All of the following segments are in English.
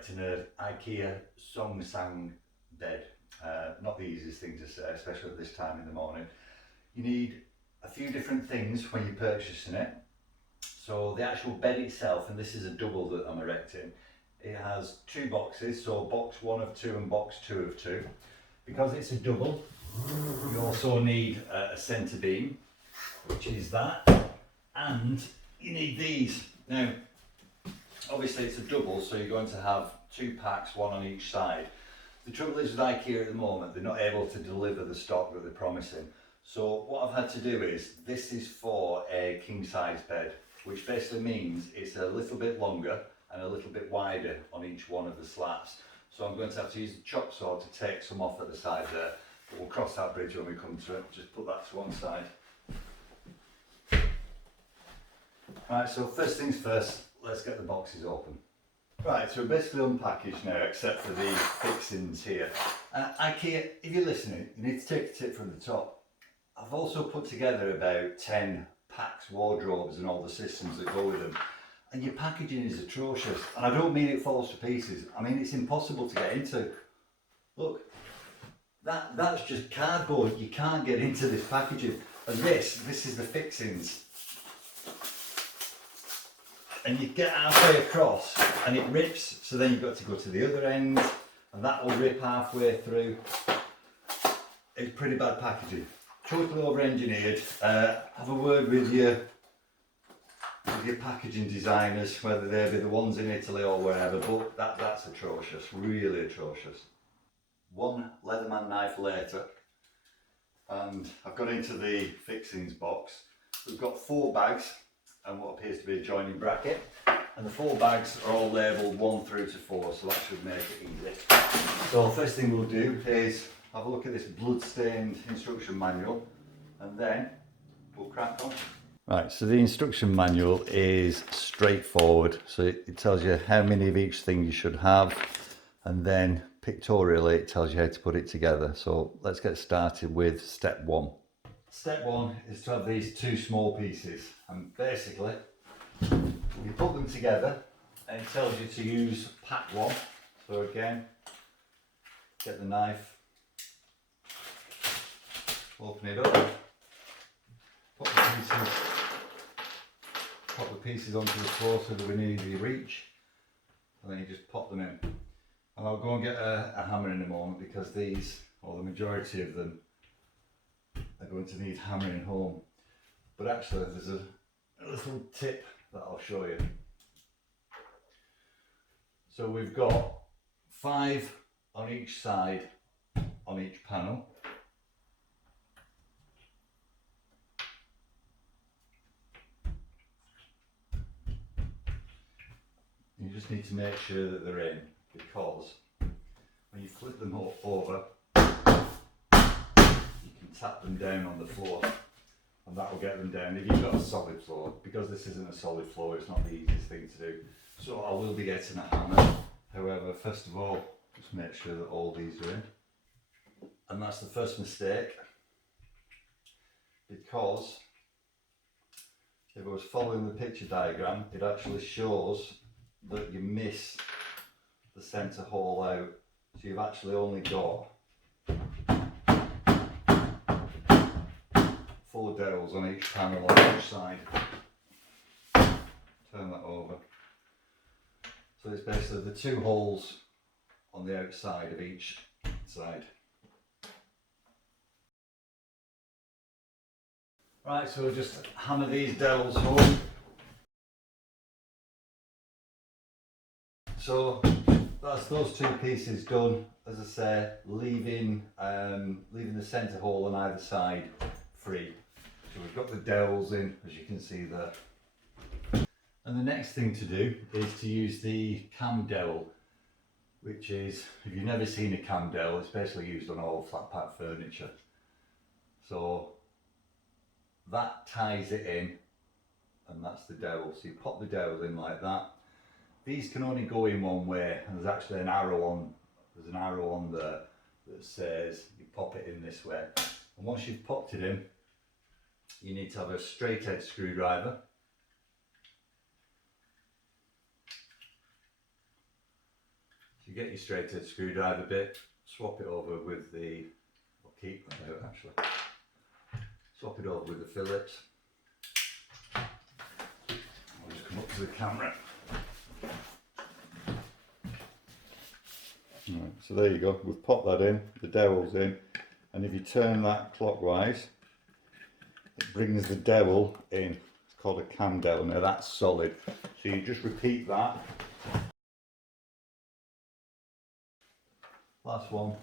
erecting an IKEA Songesand Bed. Not the easiest thing to say, especially at this time in the morning. You need a few different things when you're purchasing it. So the actual bed itself, and this is a double that I'm erecting, it has two boxes, so box 1 of 2 and box 2 of 2. Because it's a double, you also need a centre beam, which is that, and you need these. Now, obviously it's a double, so you're going to have 2 packs, 1 on each side. The trouble is with IKEA at the moment, they're not able to deliver the stock that they're promising. So what I've had to do is, this is for a king size bed, which basically means it's a little bit longer and a little bit wider on each one of the slats. So I'm going to have to use the chop saw to take some off at the side there, but we'll cross that bridge when we come to it. Just put that to one side. Right, so first things first, let's get the boxes open. Right, so we're basically unpackaged now, except for the fixings here. IKEA, if you're listening, you need to take a tip from the top. I've also put together about 10 packs, wardrobes and all the systems that go with them. And your packaging is atrocious. And I don't mean it falls to pieces. I mean, it's impossible to get into. Look, that's just cardboard. You can't get into this packaging. And this is the fixings. And you get halfway across and it rips, so then you've got to go to the other end and that will rip halfway through. It's pretty bad packaging. Totally over-engineered. Have a word with your packaging designers, whether they be the ones in Italy or wherever, but that's atrocious, really atrocious. One Leatherman knife later, and I've got into the fixings box. We've got 4 bags and what appears to be a joining bracket, and the 4 bags are all labelled 1 through to 4, so that should make it easy. So the first thing we'll do is have a look at this blood-stained instruction manual, and then we'll crack on. Right, so the instruction manual is straightforward, so it tells you how many of each thing you should have, and then pictorially it tells you how to put it together. So let's get started with step 1. Step 1 is to have these 2 small pieces, and basically you put them together and it tells you to use pack 1. So again, get the knife, open it up, put the pieces onto the floor so that we need the reach, and then you just pop them in. And I'll go and get a hammer in a moment, because these, or the majority of them, are going to need hammering home. But actually there's a little tip that I'll show you. So we've got 5 on each side on each panel. You just need to make sure that they're in, because when you flip them over, you can tap them down on the floor and that will get them down if you've got a solid floor. Because this isn't a solid floor, it's not the easiest thing to do. So I will be getting a hammer. However, first of all, just make sure that all these are in. And that's the first mistake, because if I was following the picture diagram, it actually shows that you miss the centre hole out, so you've actually only got 4 dowels on each panel on each side. Turn that over. So it's basically the 2 holes on the outside of each side. Right, so we'll just hammer these dowels home. So that's those 2 pieces done, as I say, leaving the centre hole on either side free. So we've got the dowels in, as you can see there. And the next thing to do is to use the cam dowel, which is, if you've never seen a cam dowel, it's basically used on all flat pack furniture. So that ties it in, and that's the dowel. So you pop the dowel in like that. These can only go in one way, and there's actually an arrow on there that says you pop it in this way. And once you've popped it in, you need to have a straight edge screwdriver. you get your straight edge screwdriver bit, swap it over with the, I'll keep that out actually, swap it over with the Phillips. I'll just come up to the camera. Right, so there you go, we've popped that in, the dowel's in, and if you turn that clockwise, it brings the dowel in. It's called a cam dowel. Now that's solid, so you just repeat that. Last one,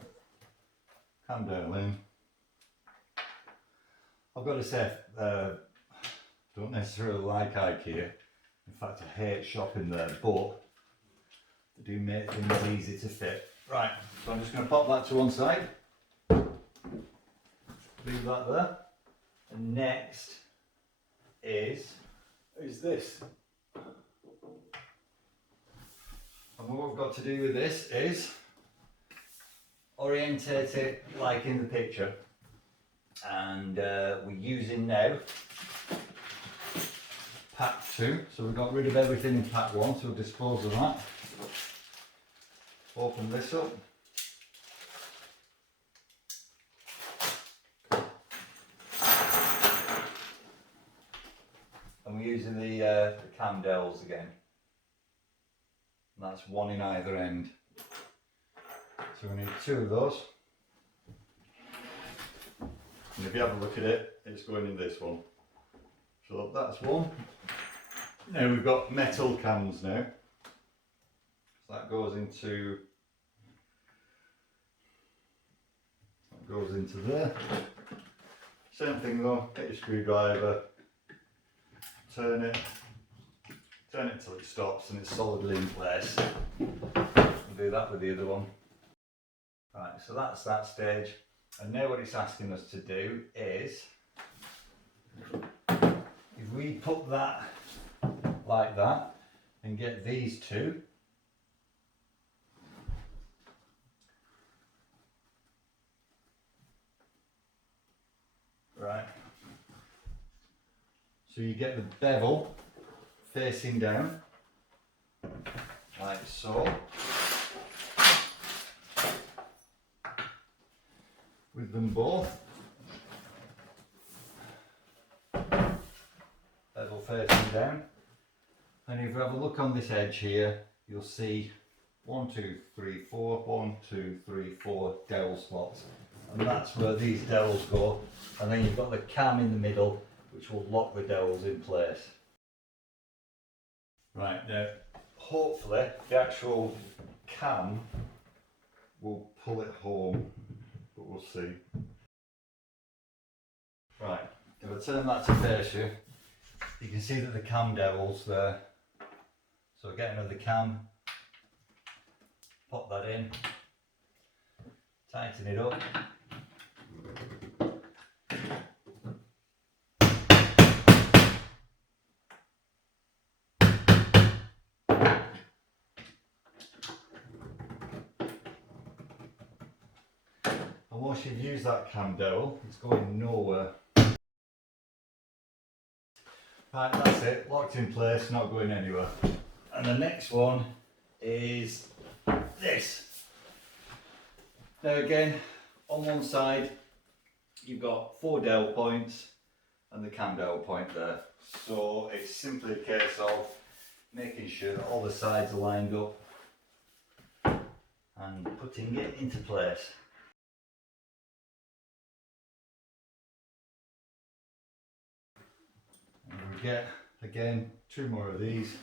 cam dowel in. I've got to say, don't necessarily like IKEA. In fact, I hate shopping there, but they do make things easy to fit. Right, so I'm just going to pop that to one side. Leave that there. And next is this. And what we've got to do with this is orientate it like in the picture. And we're using now pack 2. So we've got rid of everything in pack 1, so we'll dispose of that. Open this up. And we're using the cam dowels again. And that's one in either end. So we need 2 of those. And if you have a look at it, it's going in this one. So that's one. Now we've got metal cams now. So that goes into there. Same thing though, get your screwdriver, turn it till it stops and it's solidly in place. We'll do that with the other one. Right, so that's that stage. And now what it's asking us to do is, if we put that like that and get these 2, right, so you get the bevel facing down, like so, with them both, bevel facing down, and if you have a look on this edge here, you'll see 1, 2, 3, 4, 1, 2, 3, 4 dowel slots. And that's where these dowels go, and then you've got the cam in the middle which will lock the dowels in place. Right, now hopefully the actual cam will pull it home, but we'll see. Right, if I turn that to face you, you can see that the cam dowel's there. So get another cam, pop that in, tighten it up. And once you've used that cam dowel, it's going nowhere. Right, that's it, locked in place, not going anywhere. And the next one is this. Now again, on one side you've got 4 dowel points and the cam dowel point there. So it's simply a case of making sure that all the sides are lined up and putting it into place. And we get again 2 more of these.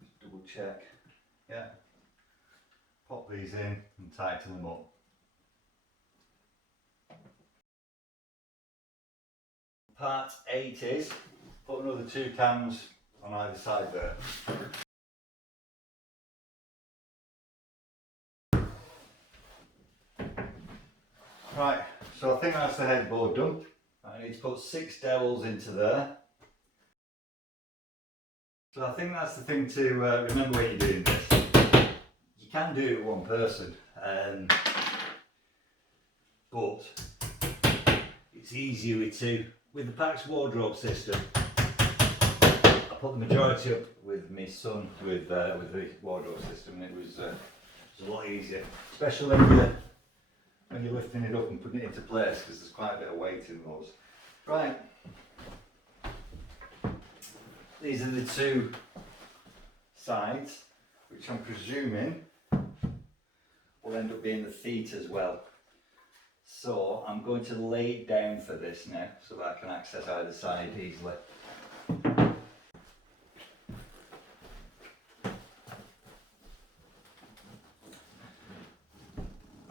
Just double check. Yeah. Pop these in and tighten them up. Part 8 is put another 2 cams on either side there. Right, so I think that's the headboard done. I need to put 6 dowels into there. So I think that's the thing to remember when you're doing this. You can do it with one person, but it's easier with 2. With the PAX wardrobe system, I put the majority up with with my son with the wardrobe system, and it was a lot easier, especially when you're lifting it up and putting it into place, because there's quite a bit of weight in those. Right, these are the two sides, which I'm presuming will end up being the feet as well. So I'm going to lay it down for this now so that I can access either side easily.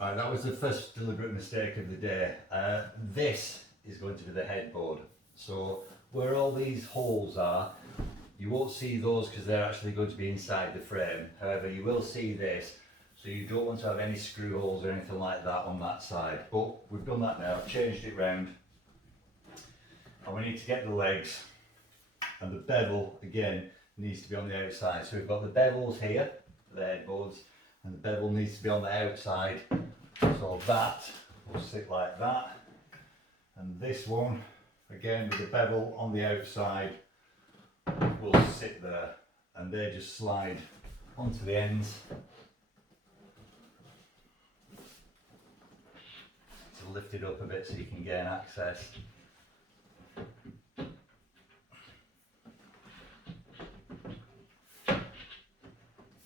Right, that was the first deliberate mistake of the day. This is going to be the headboard. So where all these holes are, you won't see those because they're actually going to be inside the frame. However, you will see this. So you don't want to have any screw holes or anything like that on that side. But we've done that now, I've changed it round. And we need to get the legs, and the bevel again needs to be on the outside. So we've got the bevels here, the headboards, and the bevel needs to be on the outside. So that will sit like that. And this one, again with the bevel on the outside, will sit there. And they just slide onto the ends. Lift it up a bit so you can gain access.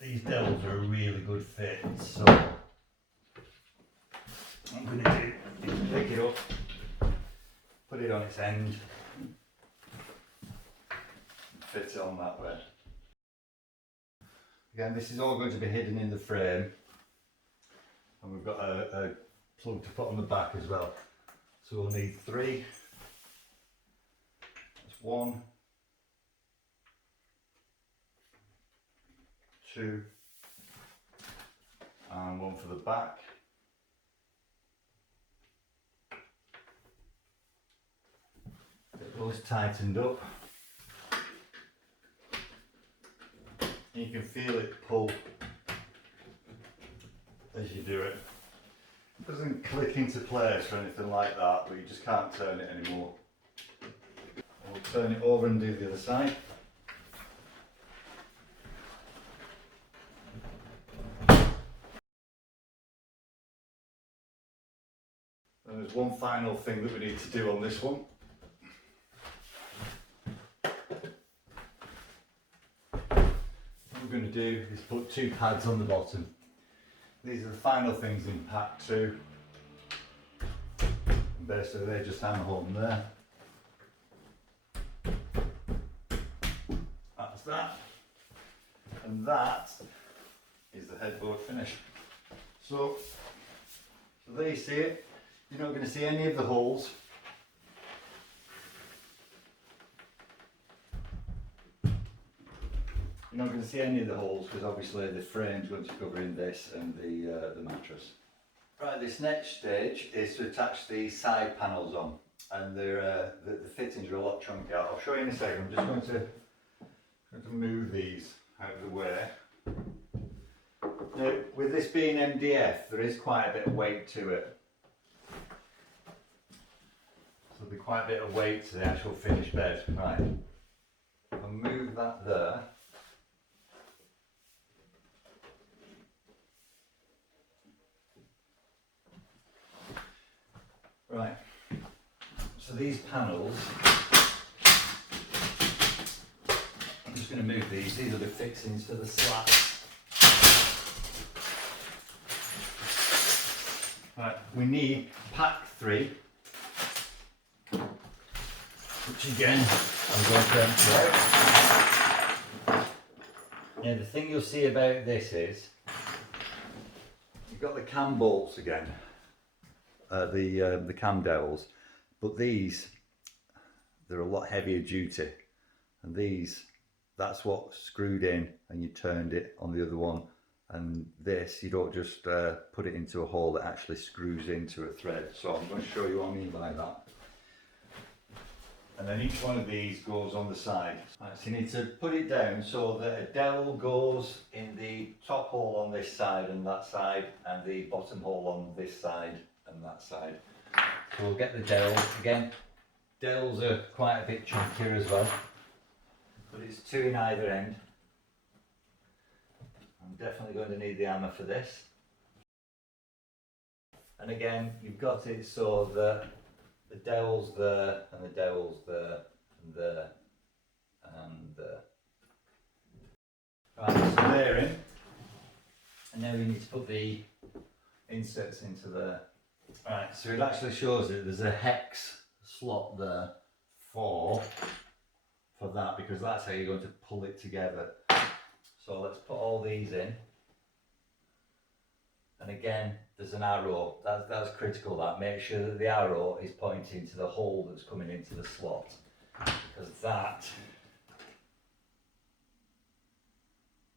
These dowels are a really good fit, so what I'm going to do is pick it up, put it on its end, and fit it on that way. Again, this is all going to be hidden in the frame, and we've got a plug to put on the back as well. So we'll need 3. That's 1, 2, and 1 for the back. Get those tightened up. You can feel it pull as you do it. It doesn't click into place or anything like that, but you just can't turn it anymore. We'll turn it over and do the other side. And there's one final thing that we need to do on this one. What we're going to do is put 2 pads on the bottom. These are the final things in pack 2. And basically they just hammer home there. That's that. And that is the headboard finish. So there you see it. You're not going to see any of the holes. You're not going to see any of the holes because obviously the frame's going to cover in this and the mattress. Right, this next stage is to attach the side panels on, and the fittings are a lot chunkier. I'll show you in a second. I'm just going to move these out of the way. Now, with this being MDF, there is quite a bit of weight to it. So there'll be quite a bit of weight to the actual finished bed. Right, I'll move that there. Right, so these panels, I'm just going to move these are the fixings for the slats. Right, we need pack 3, which again I'm going to empty out. Now the thing you'll see about this is, you've got the cam bolts again. The cam dowels, but these, they're a lot heavier duty, and these, that's what screwed in and you turned it on the other one, and this you don't just put it into a hole, that actually screws into a thread. So I'm going to show you what I mean by that. And then each one of these goes on the side. Right, so you need to put it down so that a dowel goes in the top hole on this side and that side, and the bottom hole on this side and that side. So we'll get the dowel. Again, dowels are quite a bit chunkier as well, but it's 2 in either end. I'm definitely going to need the hammer for this. And again, you've got it so that the dowel's there, and the dowel's there, and there, and there. Right, so they're in. And now we need to put the inserts into there. Right, so it actually shows that there's a hex slot there for that, because that's how you're going to pull it together. So let's put all these in. And again, there's an arrow. That's critical. That make sure that the arrow is pointing to the hole that's coming into the slot, because that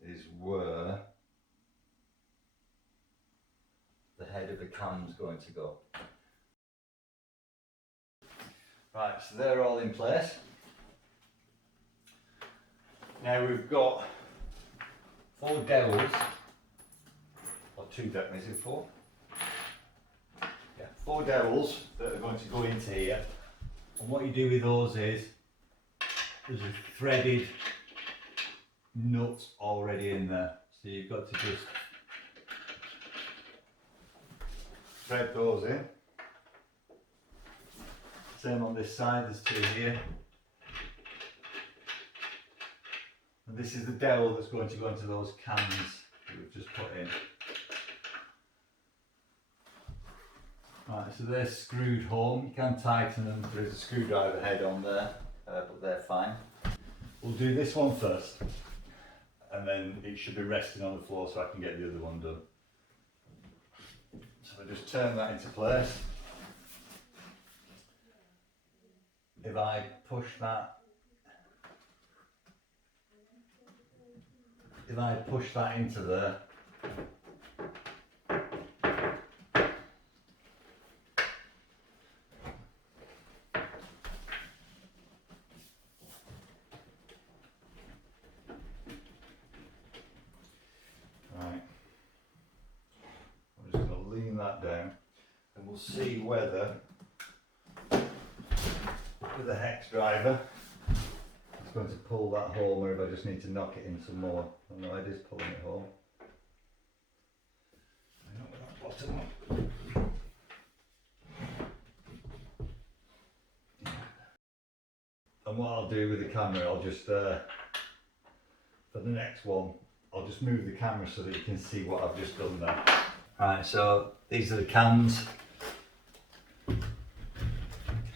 is where the head of the cam's going to go. Right, so they're all in place. Now we've got 4 dowels, or 2 dowels, is it 4? Yeah, 4 dowels that are going to go into here. And what you do with those is, there's a threaded nut already in there. So you've got to just thread those in. Same on this side, there's 2 here. And this is the dowel that's going to go into those cans that we've just put in. Right, so they're screwed home. You can tighten them, there is a screwdriver head on there, but they're fine. We'll do this one first, and then it should be resting on the floor so I can get the other one done. So I just turn that into place. If I push that into there, right, I'm just going to lean that down, and we'll see whether with the hex driver it's going to pull that home, or if I just need to knock it in some more. Oh no, it is pulling it home. I know with that bottom one. And what I'll do with the camera, I'll just for the next one, I'll just move the camera so that you can see what I've just done there. Right, so these are the cans.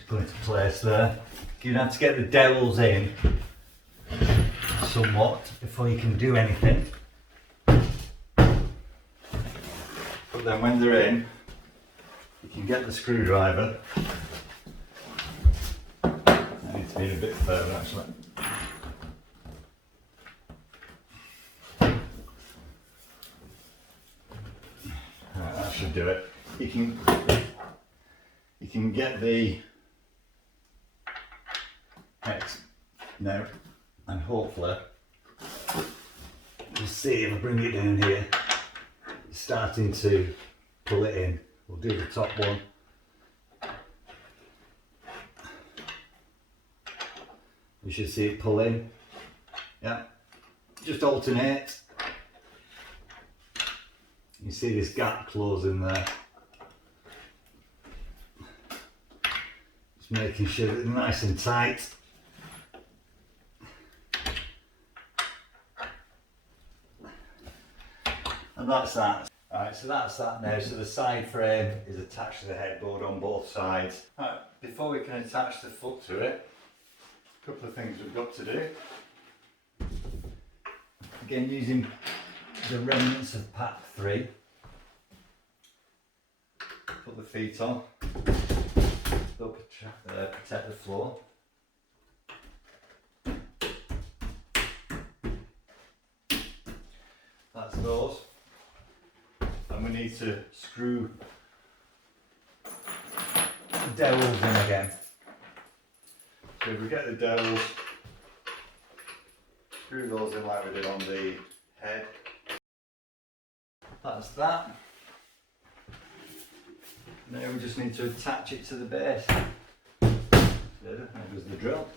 Going to place there. You have to get the dowels in somewhat before you can do anything. But then when they're in, you can get the screwdriver. I need to be a bit further actually. Right, that should do it. You can get the hex now, and hopefully you'll see if I bring it down here, it's starting to pull it in. We'll do the top one. You should see it pull in. Yeah, just alternate. You see this gap closing there. Just making sure that it's nice and tight. And that's that. Alright, so that's that now. So the side frame is attached to the headboard on both sides. Right, before we can attach the foot to it, a couple of things we've got to do. Again, using the remnants of pack 3. Put the feet on. They'll protect the floor. That's those. And we need to screw the dowels in again. So if we get the dowels, screw those in like we did on the head. That's that. Now we just need to attach it to the base. There goes the drill.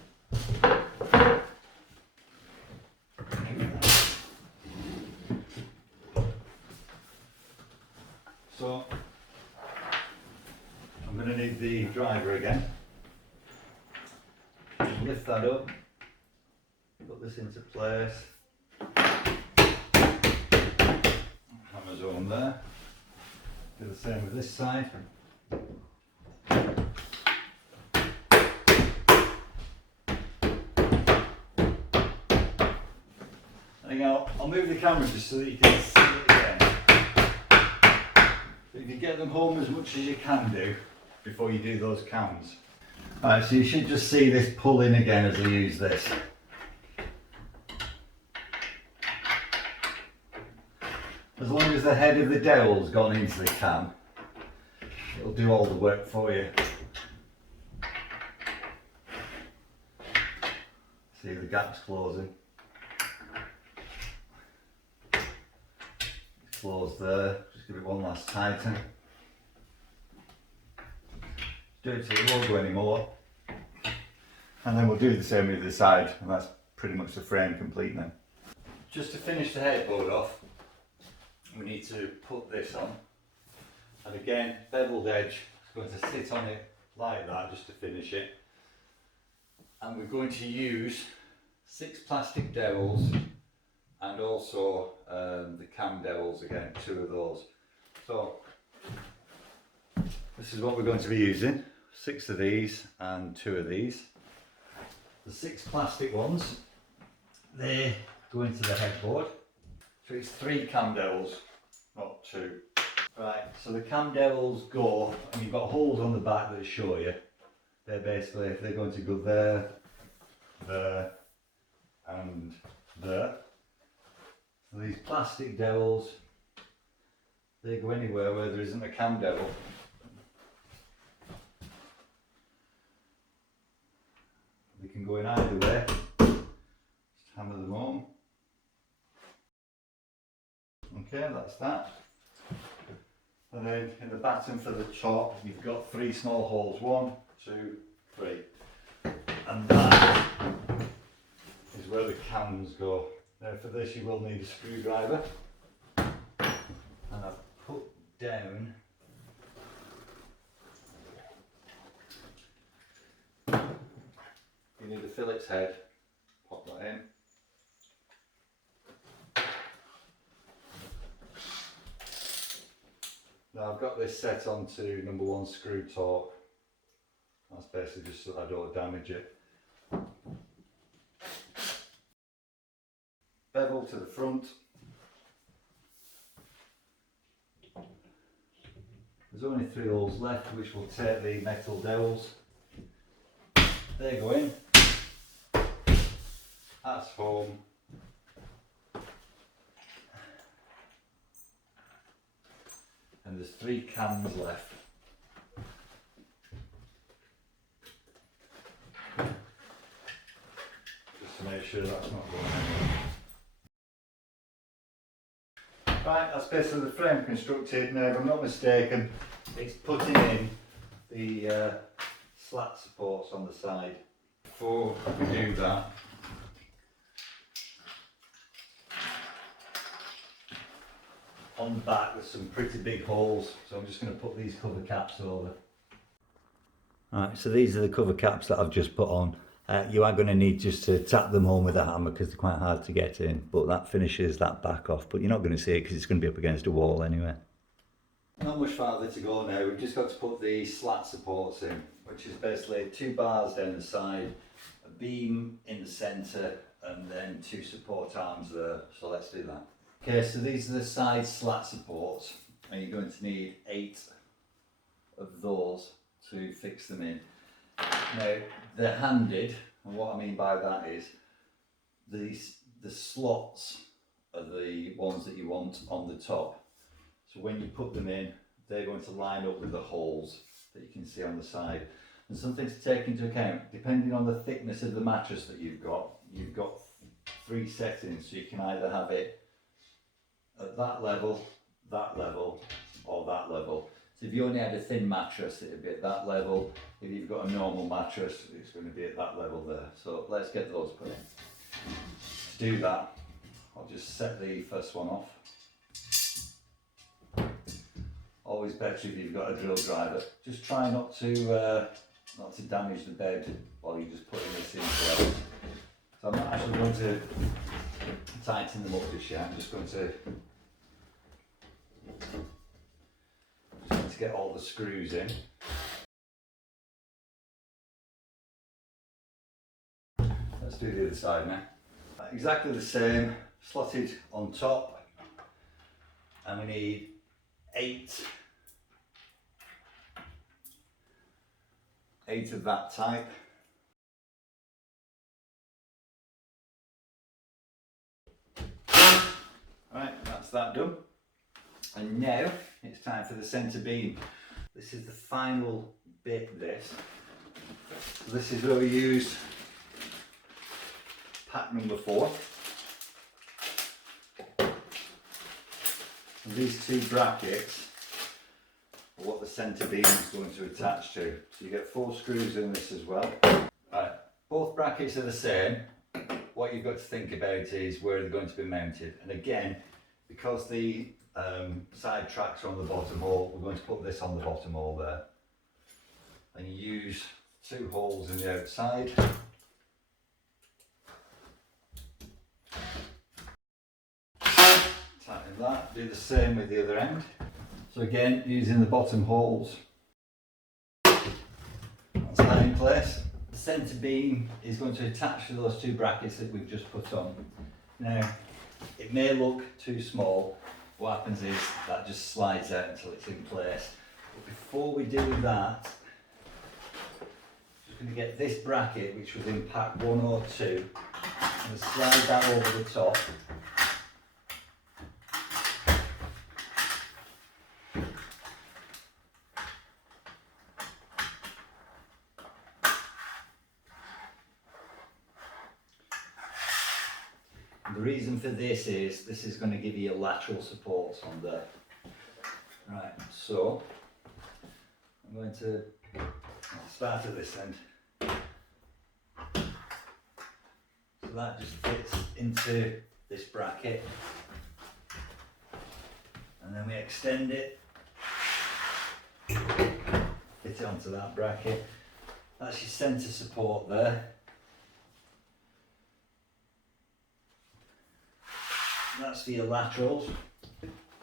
going to need the driver again. Lift that up, put this into place. Hammer's on there. Do the same with this side. I'll move the camera just so that you can see it again. But if you get them home as much as you can do before you do those cams. Alright, so you should just see this pull in again as I use this. As long as the head of the dowel's gone into the cam, it'll do all the work for you. See the gap's closing. It's closed there, just give it one last tighten. Do it so it won't go anymore. And then we'll do the same with the side, and that's pretty much the frame complete now. Just to finish the headboard off, we need to put this on. And again, beveled edge is going to sit on it like that just to finish it. And we're going to use 6 plastic dowels and also the cam dowels again, 2 of those. So this is what we're going to be using, 6 of these and 2 of these. The 6 plastic ones, they go into the headboard. So it's 3 cam dowels, not 2. Right, so the cam dowels go, and you've got holes on the back that show you. They're going to go there, there, and there. So these plastic dowels, they go anywhere where there isn't a cam dowel. They can go in either way. Just hammer them home. Okay, that's that. And then in the bottom for the top, you've got 3 small holes. 1, 2, 3. And that is where the cams go. Now for this you will need a screwdriver. And I've put down you need a Phillips head, pop that in. Now I've got this set onto number 1 screw torque. That's basically just so I don't damage it. Bevel to the front. There's only 3 holes left, which will take the metal dowels. They go in. That's home. And there's 3 cams left. Just to make sure that's not going anywhere. Right, that's basically the frame constructed. Now if I'm not mistaken, it's putting in the slat supports on the side. Before we do that, on the back there's some pretty big holes, so I'm just going to put these cover caps over. Alright, so these are the cover caps that I've just put on. You are going to need just to tap them home with a hammer because they're quite hard to get in, but that finishes that back off, but you're not going to see it because it's going to be up against a wall anyway. Not much farther to go now. We've just got to put the slat supports in, which is basically 2 bars down the side, a beam in the centre, and then 2 support arms there. So let's do that. Okay, so these are the side slat supports, and you're going to need 8 of those to fix them in. Now they're handed, and what I mean by that is the slots are the ones that you want on the top. So when you put them in, they're going to line up with the holes that you can see on the side. And something to take into account, depending on the thickness of the mattress that you've got 3 settings, so you can either have it at that level, or that level. So if you only had a thin mattress, it would be at that level. If you've got a normal mattress, it's going to be at that level there. So let's get those put in. To do that, I'll just set the first one off. always better if you've got a drill driver. Just try not to damage the bed while you're just putting this in place. So I'm not actually going to tighten them up just yet. I'm just going to get all the screws in. Let's do the other side now. Exactly the same, slotted on top, and we need 8 of that type. Right, that's that done. And now it's time for the centre beam. This is the final bit, this. So this is where we use pack number 4. And these 2 brackets are what the centre beam is going to attach to. So you get 4 screws in this as well. Right, both brackets are the same. What you've got to think about is where they're going to be mounted. And again, because the side tracks are on the bottom hole, we're going to put this on the bottom hole there. And you use 2 holes in the outside. Tighten that, do the same with the other end. So again, using the bottom holes. That's that in place. The centre beam is going to attach to those 2 brackets that we've just put on. Now, it may look too small. What happens is that just slides out until it's in place. But before we do that, just going to get this bracket, which was in pack 1 or 2, and slide that over the top. The reason for this is going to give you lateral supports on there. Right, so I'm going to start at this end. So that just fits into this bracket, and then we extend it, fit it onto that bracket. That's your centre support there. That's for your laterals.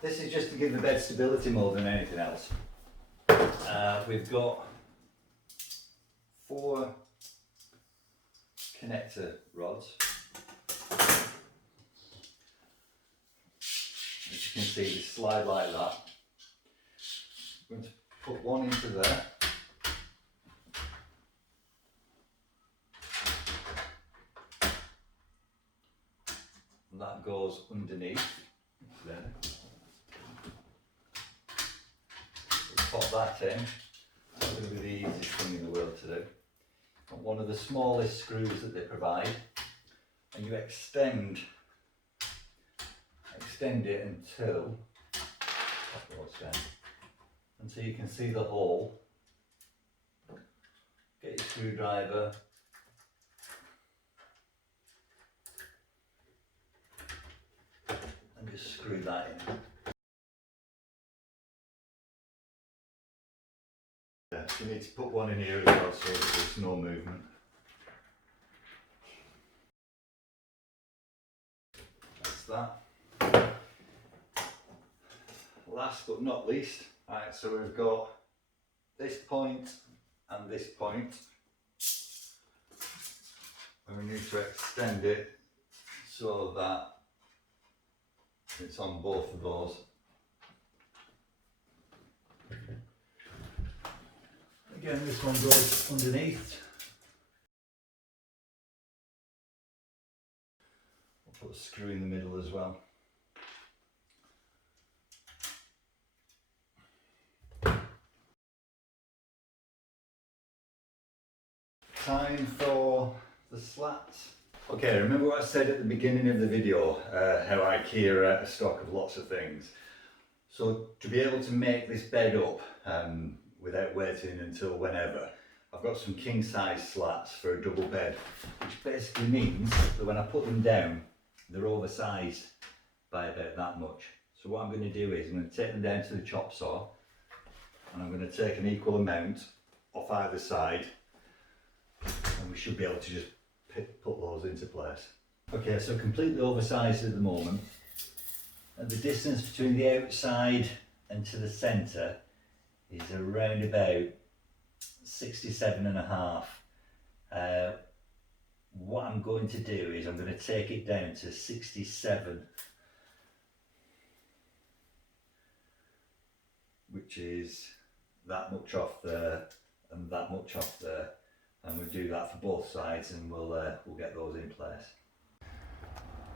This is just to give the bed stability more than anything else. We've got 4 connector rods. As you can see, they slide like that. I'm going to put one into there. And that goes underneath there. Pop that in. That's going to be the easiest thing in the world to do. Got one of the smallest screws that they provide, and you extend it until you can see the hole. Get your screwdriver. And just screw that in. Yeah, you need to put one in here as well so that there's no movement. That's that. Last but not least, right, so we've got this point and this point. And we need to extend it so that it's on both of those. Again, this one goes underneath. I'll put a screw in the middle as well. Time for the slats. Okay, remember what I said at the beginning of the video, how IKEA stock of lots of things. So to be able to make this bed up without waiting until whenever, I've got some king size slats for a double bed, which basically means that when I put them down, they're oversized by about that much. So what I'm going to do is I'm going to take them down to the chop saw, and I'm going to take an equal amount off either side, and we should be able to just put those into place. Okay, so completely oversized at the moment, and the distance between the outside and to the centre is around about 67.5. What I'm going to do is I'm going to take it down to 67, which is that much off there and that much off there, and we'll do that for both sides, and we'll get those in place.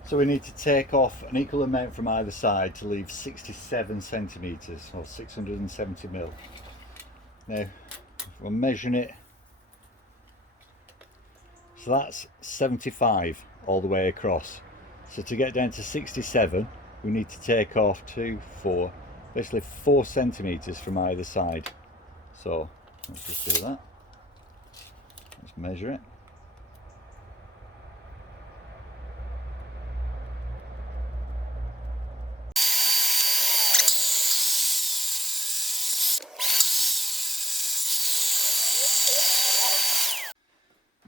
So we need to take off an equal amount from either side to leave 67 centimetres or 670 mil. Now we're measuring it, so that's 75 all the way across. So to get down to 67 we need to take off 4 centimetres from either side. So let's just do that. Let's measure it.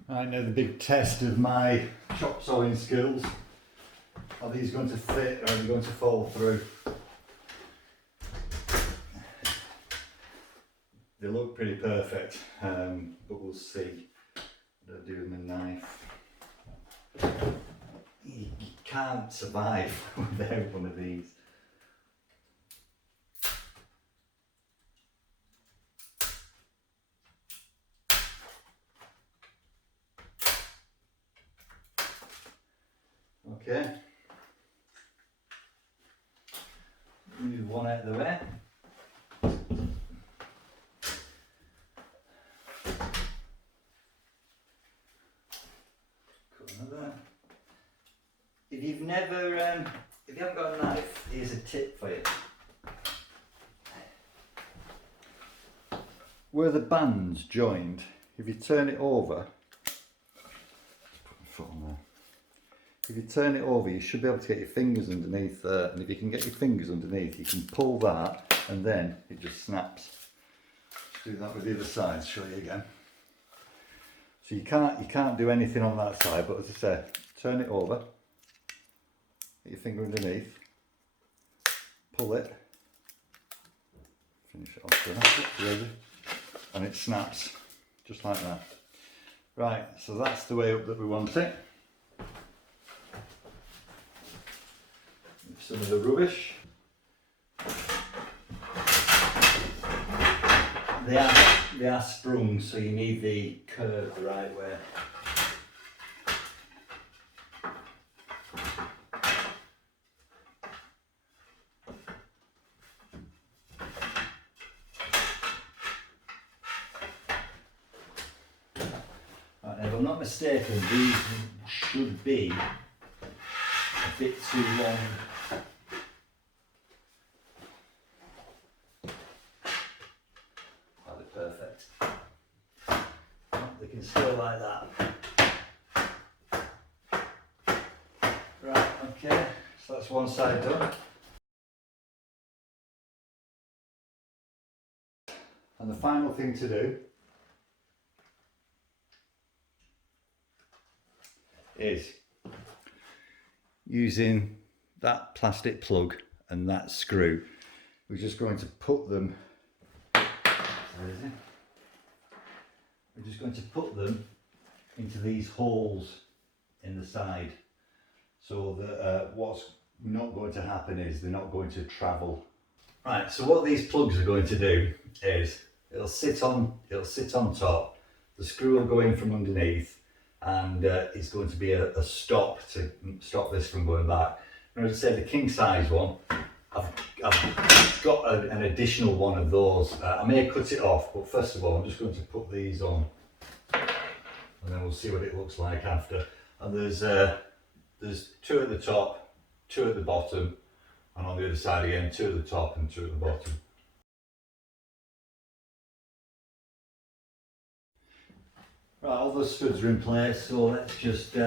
Right, now the big test of my chop sawing skills. Are these going to fit, or are they going to fall through? They look pretty perfect, but we'll see what I do with my knife. You can't survive without one of these. Okay, move one out of the way. Cut another. If you haven't got a knife, here's a tip for you. Where the band's joined, if you turn it over, put my foot on there. If you turn it over, you should be able to get your fingers underneath there, and if you can get your fingers underneath, you can pull that and then it just snaps. Let's do that with the other side, show you again. So you can't do anything on that side, but as I say, turn it over, get your finger underneath, pull it, finish it off there, and it snaps, just like that. Right, so that's the way up that we want it. Some of the rubbish. They are sprung, so you need the curve the right way. Right, now, if I'm not mistaken, these should be a bit too long. Perfect. They can still like that. Right, okay, so that's one side done. And the final thing to do is using that plastic plug and that screw, we're just going to put them We're just going to put them into these holes in the side, so that what's not going to happen is they're not going to travel. Right, so what these plugs are going to do is it'll sit on top, the screw will go in from underneath, and it's going to be a stop to stop this from going back. And as I said, the king size one, I've got an additional one of those. I may cut it off, but first of all I'm just going to put these on, and then we'll see what it looks like after. And there's two at the top, two at the bottom, and on the other side again, two at the top and two at the bottom. Right, all the studs are in place, so let's just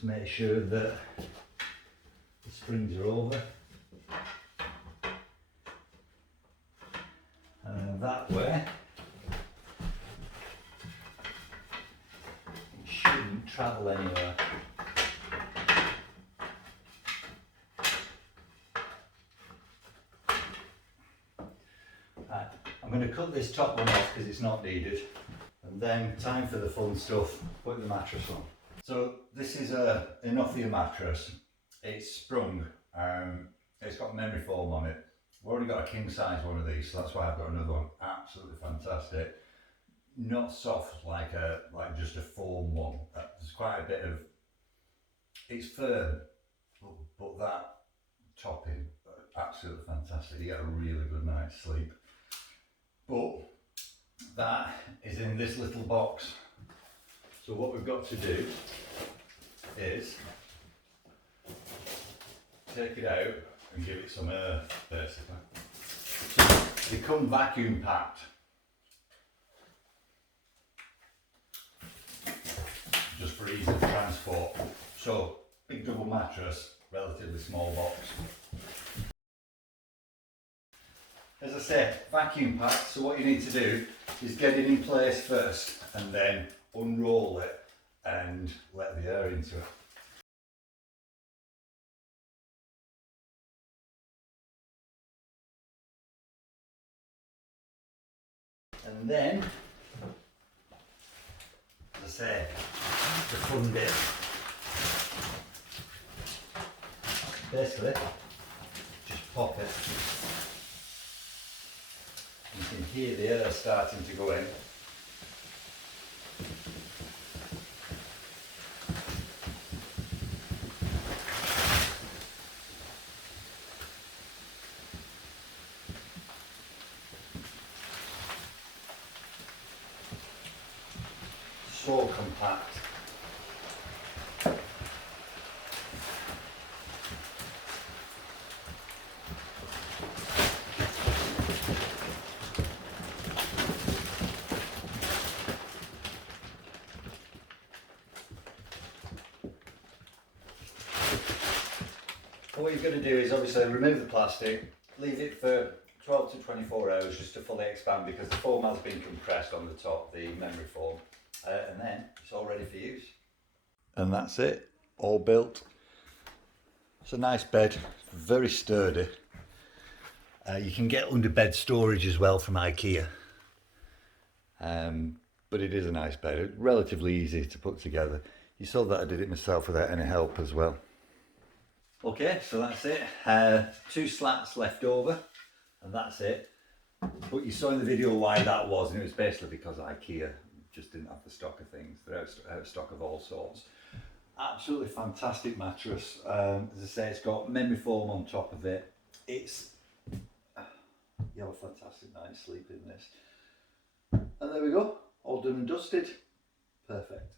make sure that the springs are over. and that way it shouldn't travel anywhere. Right, I'm going to cut this top one off because it's not needed, and then time for the fun stuff, putting the mattress on. So this is a Inofia mattress. It's sprung, it's got memory foam on it. We've already got a king size one of these, so that's why I've got another one. Absolutely fantastic. Not soft like just a foam one. There's quite a bit of, it's firm, but that topping, absolutely fantastic. You get a really good night's sleep. But that is in this little box. So what we've got to do is take it out and give it some air, basically. So they come vacuum packed. Just for ease of transport. So big double mattress, relatively small box. As I say, vacuum packed, so what you need to do is get it in place first and then unroll it and let the air into it. And then, as I say, the fun bit. Basically, just pop it. You can hear the air starting to go in. So compact. What you're going to do is obviously remove the plastic, leave it for 12 to 24 hours just to fully expand because the foam has been compressed on the top, the memory foam, and then it's all ready for use. And that's it, all built. It's a nice bed, very sturdy. You can get under bed storage as well from IKEA, but it is a nice bed, relatively easy to put together. You saw that I did it myself without any help as well. Okay, so that's it. 2 slats left over, and that's it. But you saw in the video why that was, and it was basically because IKEA just didn't have the stock of things. They're out of stock of all sorts. Absolutely fantastic mattress. As I say, it's got memory foam on top of it. You have a fantastic night's sleep in this. And there we go, all done and dusted. Perfect.